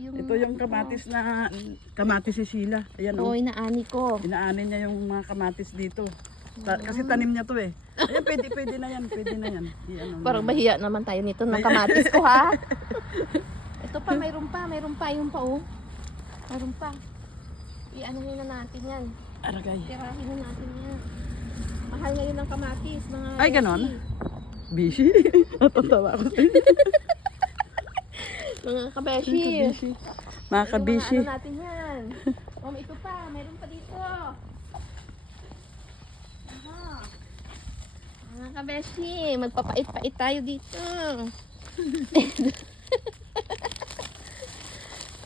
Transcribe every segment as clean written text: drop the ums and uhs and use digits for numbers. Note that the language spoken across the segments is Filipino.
Ito yung kamatis na kamatis si Sheila. Ayan Oo, oh. inaani ko. Inaanin niya yung mga kamatis dito. Kasi tanim niya to eh. Ayan, pwede na yan. Pwede na yan. Parang mahiya naman tayo nito ng kamatis ko ha. Ito pa, mayroon pa yung pa oh. Mayroon pa. I-ano na natin yan. Aragay. Tirahin na natin yan. Mahal ngayon ng kamatis, mga Ay, ganon? Bishi. Natatawa ako sa'yo. mga kabeshi. Mga kabishi. Ano natin yan. Ito pa, mayroon pa dito. Aha. Mga kabeshi, magpapait-pait tayo dito.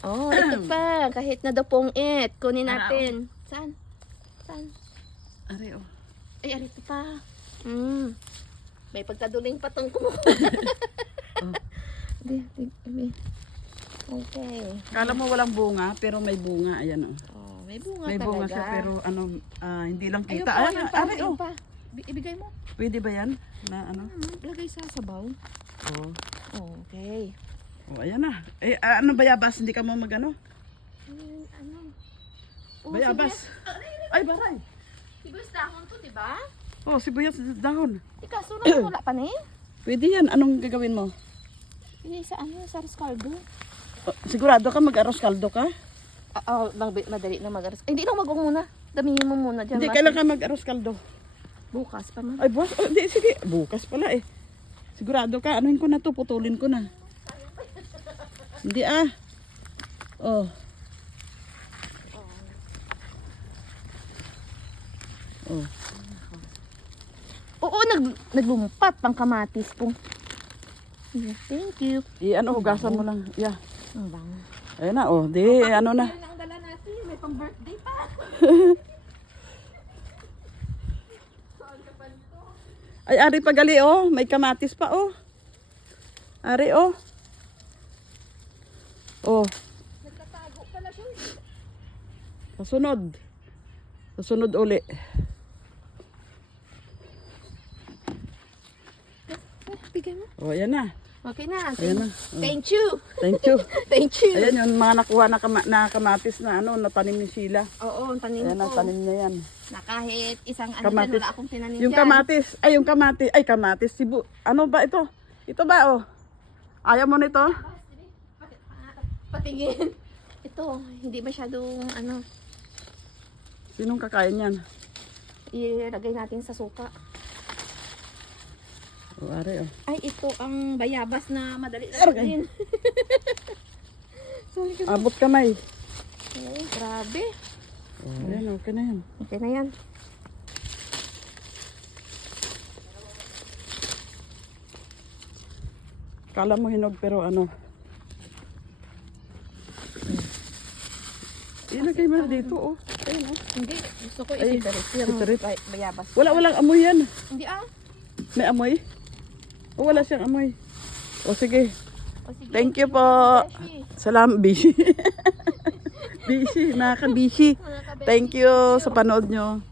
Oh, ito pa. Kahit na daw pong kunin natin. Saan? Ari oh. Ay, arito pa. May pagkaduling pa tong kumuha. Okay. Kala mo walang bunga, pero may bunga. Ayan oh. Oh, may bunga May talaga. bunga siya, pero hindi lang Ayun kita. pa, ayun pa, Ari ayun oh. pa. Ibigay mo. Pwede ba yan? Na ano? Lagay sa sabaw. Oo. Okay. Oh, ayan na. Eh, ano bayabas? Hindi ka mo magano? Ano? Bayabas. Ay, baray. Sibuyas dahon to, diba? Oh, sibuyas dahon. Ika, sunod wala pa na eh. Pwede yan. Anong gagawin mo? Sa sa rascaldo. Oh, sigurado ka mag-aros kaldo ka? Madali na mag-aras. Hindi lang mag-ung muna. Damihin mo muna dyan. Hindi, kailan ka mag-aros kaldo? Bukas pa man. Ay, bukas. Oh, di, sige. Bukas pala eh. Sigurado ka. Anuhin ko na to. Putulin ko na. Hindi ah. Oh. Oh. Oo, naglumpat pang kamatis po. Yeah, thank you. Ano, hugasan mo lang. Yeah. Ang bango. Ayun na, oh. Di, ano na. Yan ang dala natin. May pang birthday pa. Ay, ari pagali, oh. May kamatis pa, oh. Ari, oh. Oh. Nagtatago pala siya. Kasunod. Kasunod uli. Bigay mo. Oh, ayan na. Okay na. Ayan na. Thank you. Thank you. Thank you. Ayan yung mga nakuha na kamatis na ano, natanim ni Sheila. Oo, ang tanim Ayan, ko. tanim niya yan. Na kahit isang ano Kamatis. dyan, wala akong tinanim Yung dyan. kamatis. Ay, yung kamatis. Ay, kamatis. Ano ba ito? Ito ba, oh? Ayaw mo nito? Patingin. Ito, hindi masyadong ano, Sinong kakain yan? ilagay natin sa suka. Oh, ari, oh. Ay, ito ang bayabas na madali na Aray. din. Sorry ka. Abot kamay. Oh, grabe. Oh, ayan, okay na yan. Okay na yan. Kala mo hinog, pero ano. Ilagay mo na dito, oh. Ayun, oh. Hindi, gusto ko Ay, isiparit yung isiparit. bayabas. Walang amoy yan. Hindi May amoy? O wala siyang amoy? O sige. O, sige. Thank you po. Beshi. Salamat, Bishi. Bishi, nakaka-Bishi. Mga kabeshi. Thank you sa panood nyo.